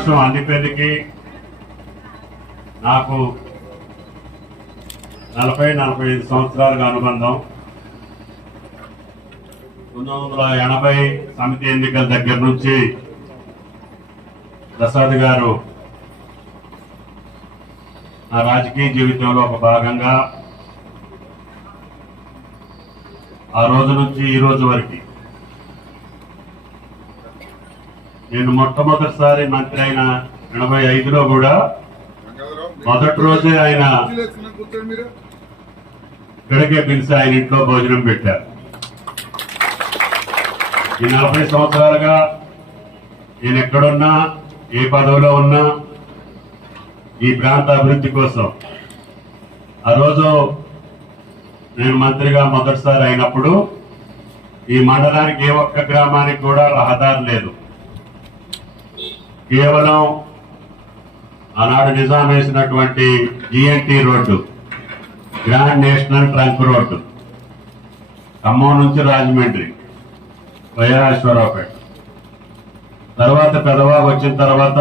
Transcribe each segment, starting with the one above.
సంతోషం అన్నిపెల్లికి నాకు నలభై నలభై ఐదు సంవత్సరాలకు అనుబంధం. పంతొమ్మిది వందల ఎనభై సమితి ఎన్నికల దగ్గర నుంచి ప్రసాద్ గారు నా రాజకీయ జీవితంలో ఒక భాగంగా ఆ రోజు నుంచి ఈ రోజు వరకు నేను మొట్టమొదటిసారి మంత్రి అయిన ఎనభై ఐదులో కూడా మొదటి రోజే ఆయన ఇక్కడికే పిలిచి ఆయన ఇంట్లో భోజనం పెట్టారు. ఈ నలభై సంవత్సరాలుగా నేను ఎక్కడున్నా ఏ పదవిలో ఉన్నా ఈ ప్రాంత అభివృద్ధి కోసం. ఆ రోజు నేను మంత్రిగా మొదటిసారి అయినప్పుడు ఈ మండలానికి ఏ ఒక్క గ్రామానికి కూడా రహదారి లేదు. కేవలం ఆనాడు నిజాం వేసినటువంటి GNT road grand national trunk road Khammam నుంచి రాజమండ్రి వైరాశ్వరరావుపేట. తర్వాత పెదవాగు వచ్చిన తర్వాత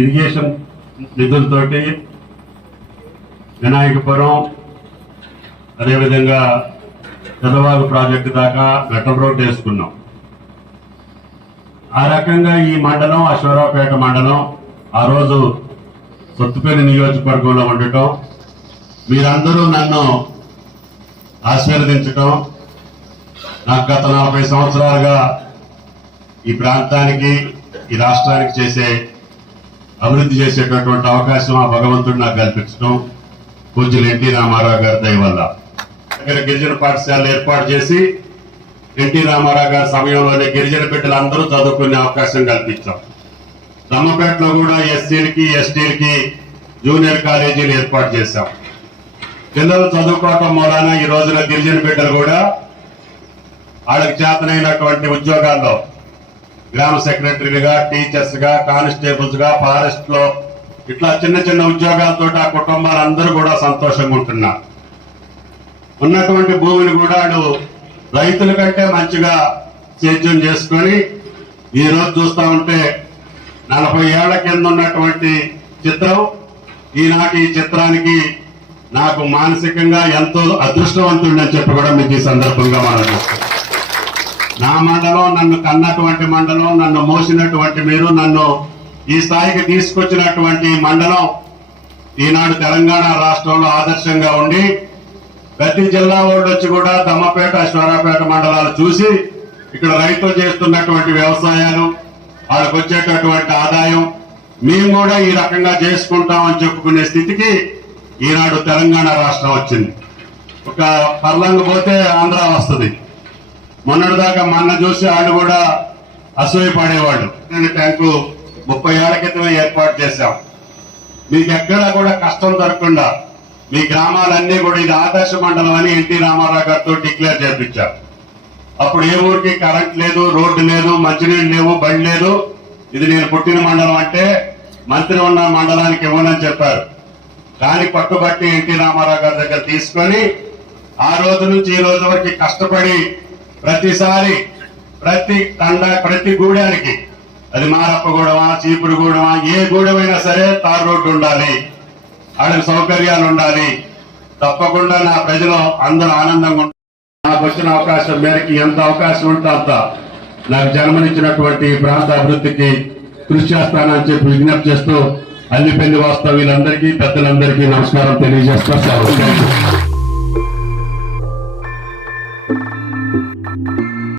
ఇరిగేషన్ నిధులతోటి వినాయకపురం అదేవిధంగా పెదవాగు ప్రాజెక్టు దాకా మెటల్ రోడ్ వేసుకున్నాం. ఆ రకంగా ఈ మండలం అశ్వరావుపేట మండలం ఆ రోజు సొత్తుపేట నియోజకవర్గంలో ఉండటం మీరందరూ నన్ను ఆశీర్వదించటం నాకు గత నలభై సంవత్సరాలుగా ఈ ప్రాంతానికి ఈ రాష్ట్రానికి చేసే అభివృద్ధి చేసేటటువంటి అవకాశం ఆ భగవంతుడు నాకు కల్పించడం పూజలు ఎన్టీ రామారావు గారి దయ వల్ల. గిరిజన పాఠశాలలు ఏర్పాటు చేసి ఎన్టీ రామారావు గారి సమయంలోనే గిరిజన బిడ్డలు అందరూ చదువుకునే అవకాశం కల్పించాం. దమ్మపేటలో కూడా ఎస్సీలకి ఎస్టీలకి జూనియర్ కాలేజీలు ఏర్పాటు చేశాం. పిల్లలు చదువుకోవటం మూలాన ఈ రోజున గిరిజన బిడ్డలు కూడా వాళ్ళకి చేతనైనటువంటి ఉద్యోగాల్లో గ్రామ సెక్రటరీలుగా టీచర్స్గా ఫారెస్ట్లో ఫారెస్ట్లో ఇట్లా చిన్న చిన్న ఉద్యోగాలతో ఆ కుటుంబాలందరూ కూడా సంతోషంగా ఉంటున్నారు. ఉన్నటువంటి భూమిని కూడా వాళ్ళు రైతుల కంటే మంచిగా సేద్యం చేసుకొని ఈ రోజు చూస్తా ఉంటే నలభై ఏళ్ళ కింద ఉన్నటువంటి చిత్రం. ఈనాటి ఈ చిత్రానికి నాకు మానసికంగా ఎంతో అదృష్టవంతుడని చెప్పి కూడా మీకు ఈ సందర్భంగా మనం నా మండలం నన్ను కన్నటువంటి మండలం నన్ను మోసినటువంటి మీరు నన్ను ఈ స్థాయికి తీసుకొచ్చినటువంటి మండలం ఈనాడు తెలంగాణ రాష్ట్రంలో ఆదర్శంగా ఉండి ప్రతి జిల్లా వాళ్ళు వచ్చి కూడా దమ్మపేట అశ్వరాపేట మండలాలు చూసి ఇక్కడ రైతులు చేస్తున్నటువంటి వ్యవసాయాలు వాళ్ళకు వచ్చేటటువంటి ఆదాయం మేము కూడా ఈ రకంగా చేసుకుంటామని చెప్పుకునే స్థితికి ఈనాడు తెలంగాణ రాష్ట్రం వచ్చింది. ఒక పర్లంగ పోతే ఆంధ్ర వస్తుంది. మొన్నటిదాకా మొన్న చూసి వాళ్ళు కూడా అసూయపడేవాళ్ళు నేను ట్యాంకు ముప్పై ఏళ్ళ క్రితమే ఏర్పాటు చేశాం. మీకు ఎక్కడా కూడా కష్టం దొరకకుండా మీ గ్రామాలన్నీ కూడా ఇది ఆదర్శ మండలం అని ఎన్టీ రామారావు గారితో డిక్లేర్ చేపించారు. అప్పుడు ఏ ఊరికి కరెంట్ లేదు రోడ్డు లేదు మంచినీళ్ళు లేవు బండి లేదు. ఇది నేను పుట్టిన మండలం అంటే మంత్రి ఉన్న మండలానికి ఇవ్వనని చెప్పారు. దాన్ని పట్టుబట్టి ఎన్టీ రామారావు గారి దగ్గర తీసుకొని ఆ రోజు నుంచి ఈ రోజు వరకు కష్టపడి ప్రతిసారి ప్రతి తండ ప్రతి గూడానికి అది మారప్ప గూడమా గూడమా ఏ గూడమైనా సరే తార్ రోడ్డు ఉండాలి. వాళ్ళకి సౌకర్యాలు ఉండాలి. తప్పకుండా నా ప్రజలు అందరూ ఆనందంగా ఉంటారు నాకు వచ్చిన అవకాశం మేరకు ఎంత అవకాశం ఉంటే అంత. నాకు జన్మనిచ్చినటువంటి ప్రాంత అభివృద్ధికి కృషి చేస్తానని చెప్పి విజ్ఞప్తి చేస్తూ అల్లిపల్లి వాస్తవ వీళ్ళందరికీ పెద్దలందరికీ నమస్కారం తెలియజేస్తా సార్.